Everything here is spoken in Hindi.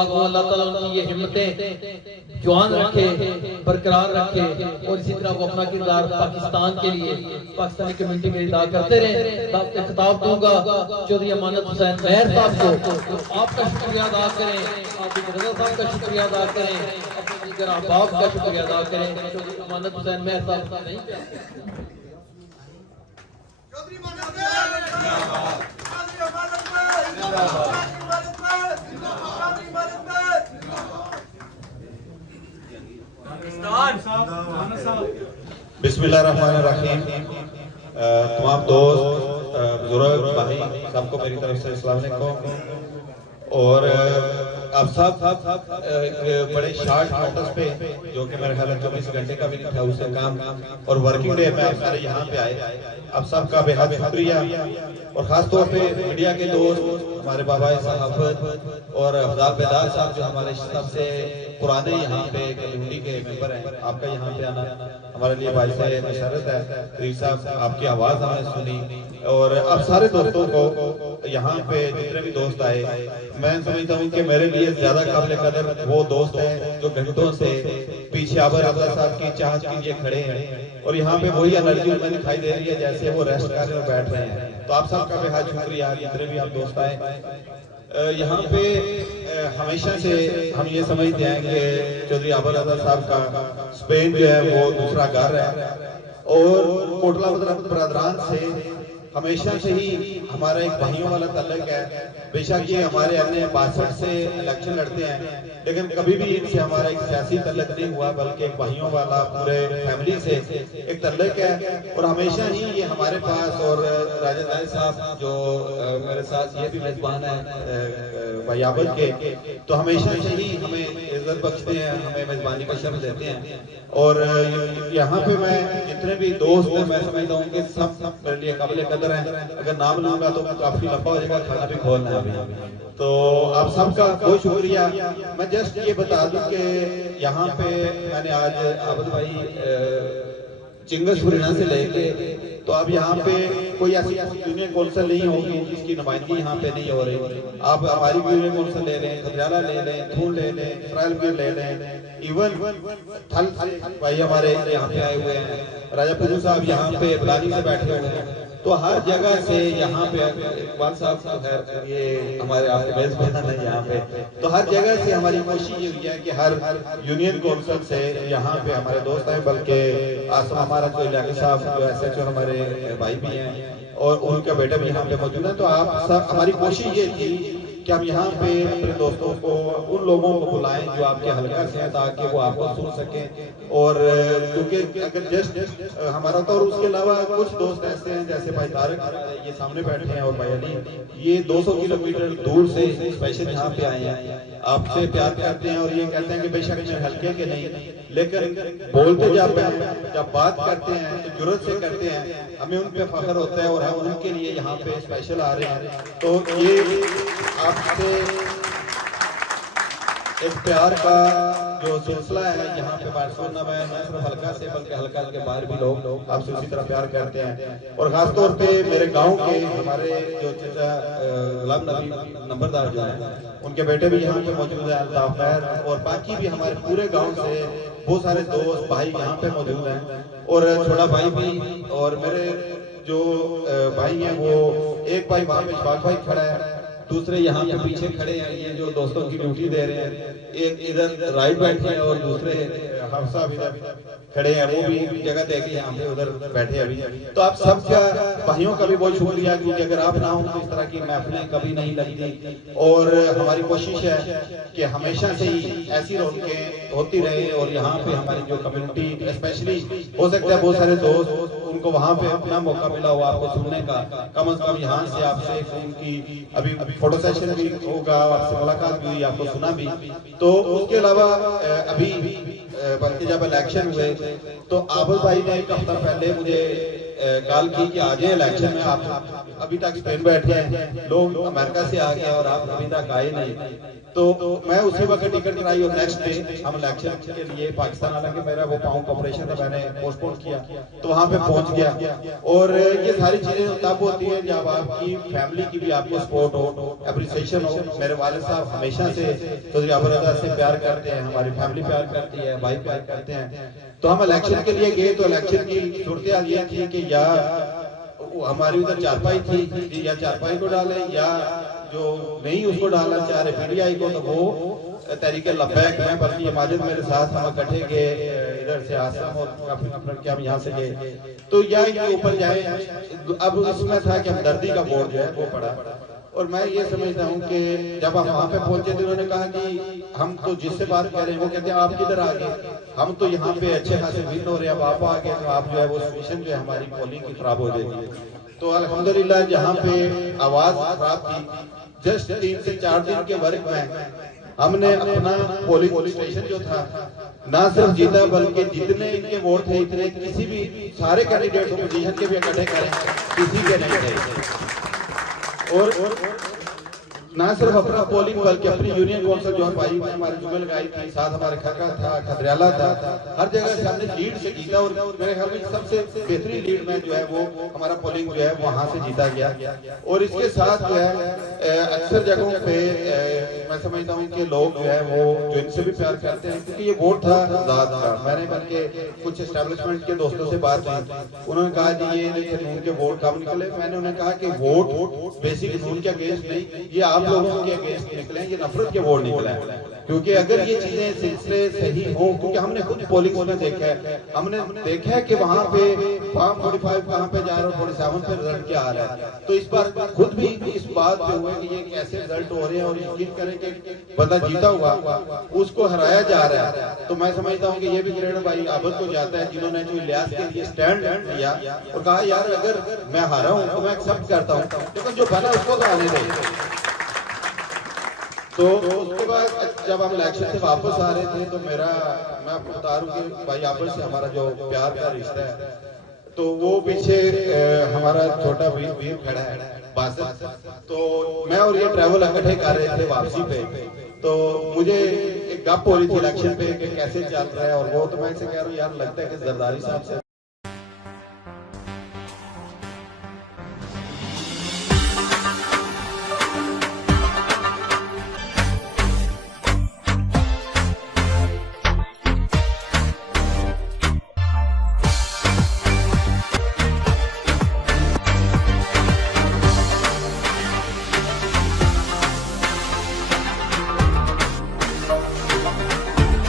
दुआ को अल्लाह ताला उनकी ये हिम्मतें जवान रखे, बरकरार रखे और इसी तरह वो अपना किरदार पाकिस्तान के लिए, पाकिस्तानी कम्युनिटी के लिए अदा करते रहे। खिताब दूंगा चौधरी अमानत हुसैन मेहर साहब को, आपका शुक्रिया अदा करें, आपकी रजा साहब का शुक्रिया अदा करें, अपने अहबाब का शुक्रिया अदा करें। चौधरी अमानत हुसैन मेहर साहब नहीं बिस्मिल्लाहिर्रहमानिर्रहीम। तमाम दोस्त, बुजुर्ग भाई, सबको मेरी तरफ से अस्सलाम वालेकुम। और अब सब बड़े शॉर्ट नोटिस पे, जो कि मेरे ख्याल 24 घंटे का भी नहीं था उससे काम, और वर्किंग डे में आप सारे यहाँ पे आए, आप सबका बेहद शुक्रिया। और खास तौर पे मीडिया के दोस्त, हमारे बाबा सहाफत और अफजाल बेदार साहब जो हमारे सबसे पुराने यहाँ पे कम्युनिटी के मेंबर हैं, आपका यहाँ पे आना हमारे लिए भाई साहब मशरत है। तरीक साहब, आपकी आवाज हमने सुनी, और अब सारे दोस्तों को यहाँ पे जितने भी दोस्त आए, मैं समझता हूँ कि मेरे लिए ज्यादा काबिल कदर वो दोस्त हैं जो घंटों से पीछे आबर अब्दा साहब की चाहत के लिए खड़े हैं, और यहाँ पे वही एनर्जी उनमें दिखाई दे रही है जैसे वो रेस्ट कर रहे बैठ रहे हैं। तो आप सबका बेहद शुक्रिया, जितने भी आप दोस्त आए। यहाँ पे हमेशा से हम ये समझते हैं कि चौधरी आबर अब्दा साहब का स्पेन जो है वो दूसरा घर है, और कोटला बरदरान से हमेशा से ही हमारा एक भाइयों वाला तल्लक है। बेशक ये हमारे अन्य 62 से इलेक्शन लड़ते हैं, लेकिन कभी भी इनसे हमारा एक सियासी तल्लक नहीं हुआ, बल्कि एक भाइयों वाला पूरे फैमिली से एक तल्लक है। और हमेशा ही ये हमारे पास, और राजा साहब जो मेरे साथ ये भी मेजबान है भाई आबद के, तो हमेशा से ही हमें इज्जत बख्शते हैं, हमें मेजबानी का शर्फ देते हैं। और यहाँ पे मैं जितने भी दोस्त हैं, मैं समझता हूँ कि सब मेरे लिए काबिल कदर हैं। अगर नाम लूंगा तो काफी लंबा हो जाएगा, खाना भी खोलना है अभी। तो आप सबका बहुत शुक्रिया। मैं जस्ट ये बता दूं कि यहाँ पे मैंने आज आबद भाई चिंगस हुरियाना से लेके, तो अब यहाँ पे कोई ऐसी यूनियन कौंसिल नहीं होगी जिसकी नुमाइंदगी यहाँ पे नहीं हो रही। आप हमारी यूनियन कौंसिल ले लें, खजराला ले लें, थून ले लें, इसराइल ले लें, इवन थल भाई हमारे यहाँ पे आए हुए हैं, राजा पुजू साहब यहाँ पे बुलानी से बैठे हुए हैं। तो हर जगह से यहाँ पे इकबाल साहब तो खैर ये हमारे आपके मेजबान है यहाँ पे, तो हर जगह से हमारी कोशिश ये हुई है कि हर यूनियन कौंसिल से यहाँ पे हमारे दोस्त हैं, बल्कि आसम हमारा जो इलाके साहब जो SHO हमारे भाई भी हैं, और उनका बेटा भी यहाँ पे मौजूद है। तो आप सब, हमारी कोशिश ये थी कि हम यहाँ पे अपने दोस्तों को, उन लोगों को बुलाएं जो आपके हल्का से हैं, ताकि वो आपको सुन सकें। और क्योंकि अगर जस्ट हमारा तो, और उसके अलावा कुछ दोस्त ऐसे हैं जैसे भाई तारक ये सामने बैठे हैं, और भाई अली ये 200 किलोमीटर दूर से स्पेशल यहाँ पे आए हैं, आपसे प्यार करते हैं, और ये कहते हैं कि बेशक में हल्के के नहीं, लेकिन बोलते जब बात करते हैं तो जुर्रत से करते हैं, हमें उन पे फख्र होता है, और हम उनके लिए यहाँ पे स्पेशल आ रहे हैं। तो ये आपसे एक प्यार का जो सिलसिला है यहाँ पे बारसोना में, न सिर्फ हल्का से बल्कि हल्का के बाहर भी लोग आपसे उसी तरह प्यार करते हैं। और खास तौर पे मेरे गांव के हमारे जो चाचा गुलाम नबी नंबरदार जो है, उनके बेटे भी यहाँ पे मौजूद है, अल्ताफ खैर, और बाकी भी हमारे पूरे गाँव से बहुत सारे दोस्त भाई यहाँ पे मौजूद हैं, और छोटा भाई भी, और मेरे जो भाई हैं वो एक भाई वहाँ पे इशफाक भाई खड़ा है, दूसरे यहाँ पे पीछे खड़े हैं, ये जो दोस्तों की ड्यूटी दे रहे हैं, एक इधर राइट बैठे हैं और दूसरे हफ्सा भी खड़े हैं, वो भी जगह देके यहाँ पे उधर बैठे अभी। तो आप सबका भाइयों का भी बहुत शुक्रिया, क्योंकि अगर आप ना हो तो इस तरह की महफिलें कभी नहीं लगती। और हमारी कोशिश है कि हमेशा से ही ऐसी रौनकें होती रहे, और यहाँ पे हमारी जो कम्युनिटी स्पेशली हो सकता है बहुत सारे दोस्त उनको वहाँ पे अपना मौका मिला हो आपको सुनने का, कम से कम यहाँ से आपसे उनकी अभी फोटो सेशन भी होगा, आपसे मुलाकात भी हुई, आपको सुना भी। तो उसके अलावा अभी बल्कि जब इलेक्शन हुए तो आबद भाई ने एक हफ्ता पहले मुझे कॉल की कि आज इलेक्शन में आप अभी तक स्पेन बैठे हैं, लोग अमेरिका से आ गए और आप अभी तक आए नहीं। तो मैं उसी वक्त टिकट कराई और नेक्स्ट डे हम इलेक्शन के लिए पाकिस्तान, हालांकि मेरा वो पाँव का ऑपरेशन था, मैंने पोस्टपोन किया, तो वहां पे पहुंच गया। और ये सारी चीजें तब होती है जब आपकी फैमिली की भी आपको सपोर्ट हो, अप्रिसिएशन हो। मेरे वालिद साहब हमेशा से चौधरी अबरदा से प्यार करते हैं, हमारी फैमिली प्यार करती है, भाई प्यार करते हैं। तो हम इलेक्शन के लिए गए तो इलेक्शन की सूरत ये थी कि या हमारी उधर चारपाई थी, या चारपाई को डालें, या जो नहीं उसको डालना चाह रहे पीडीआई को, तो वो तरीके लब्बैक में बल्कि माजिद मेरे साथ हम इकट्ठे गए इधर से आसम और काफी नफरत के हम यहाँ से गए। तो या ये ऊपर जाए, अब इसमें था कि हमदर्दी का बोर्ड जो है वो पड़ा। और मैं ये समझता हूँ कि जब हम वहाँ पे पहुंचे तो उन्होंने कहा कि हम तो जिससे बात कर रहे हैं वो कहते हैं आप किधर आ गए, हम तो यहाँ पे अच्छे खासे विन हो रहे हैं, अब आप आ गए तो आप जो है वो सिचुएशन जो है हमारी पोलिंग की खराब हो जाएगी। तो अल्हम्दुलिल्लाह जहाँ पे आवाज खराब थी, जस्ट 3 से 4 दिन के वर्क में हमने अपना पोलिंग स्टेशन जो था ना सिर्फ जीता, बल्कि जितने इनके वोट थे इतने किसी भी सारे कैंडिडेट पोजीशन के भी इकट्ठे करें किसी के नहीं थे। और ना सिर्फ अपना पोलिंग बल्कि अपनी यूनियन काउंसिल जो हमारी हमारे जुगल लगाई थी, साथ हमारे खरका था, खदरियाला था, हर जगह से हमने लीड से जीता। और मेरे ख्याल में सबसे बेहतरीन लीड में जो है वो हमारा पोलिंग जो है वहां से जीता गया। और इसके साथ जो है अक्सर जगहों पे मैं समझता हूँ कि लोग जो है वो जो इनसे भी प्यार करते हैं, क्योंकि ये वोट था आजाद का। मैंने बल्कि कुछ एस्टेब्लिशमेंट के दोस्तों से बात की, उन्होंने कहा कि ये कानून के वोट कब निकले। मैंने उन्हें कहा कि वोट बेसिक कानून के अगेंस्ट नहीं, ये आप लोगों के अगेंस्ट निकले, ये नफरत के वोट निकले। क्योंकि अगर ये चीजें सिलसिले सही हो, क्योंकि हमने खुद पोलिंग में देखा है, हमने देखा है कि वहां पे फॉर्म 45 कहां पे जा रहा है, 47 पे रिजल्ट क्या आ रहा है। तो इस बार खुद भी इस बात पे हुए कि ये कैसे रिजल्ट हो रहे हैं और यकीन करें कि बंदा जीता हुआ उसको हराया जा रहा है। तो मैं समझता हूँ कि ये भी क्रेडिट भाई आबद को जाता है, जिन्होंने जो इलियास के लिए स्टैंड लिया और कहा यार अगर मैं हारा हूँ तो मैं एक्सेप्ट करता हूँ, लेकिन जो बना उसको तो आने दे। तो उसके बाद जब हम इलेक्शन से वापस आ रहे थे तो मैं आपको बता रहा हूँ कि भाई आपस से हमारा जो प्यार का रिश्ता है, तो वो पीछे हमारा छोटा वीर खड़ा है बासत। तो मैं और ये ट्रैवल इकट्ठे कर रहे थे वापसी पे, तो मुझे एक गप हो रही थी इलेक्शन पे कि कैसे चल रहा है, और वो तो मैं इसे कह रहा हूँ यार लगता है कि जरदारी साहब से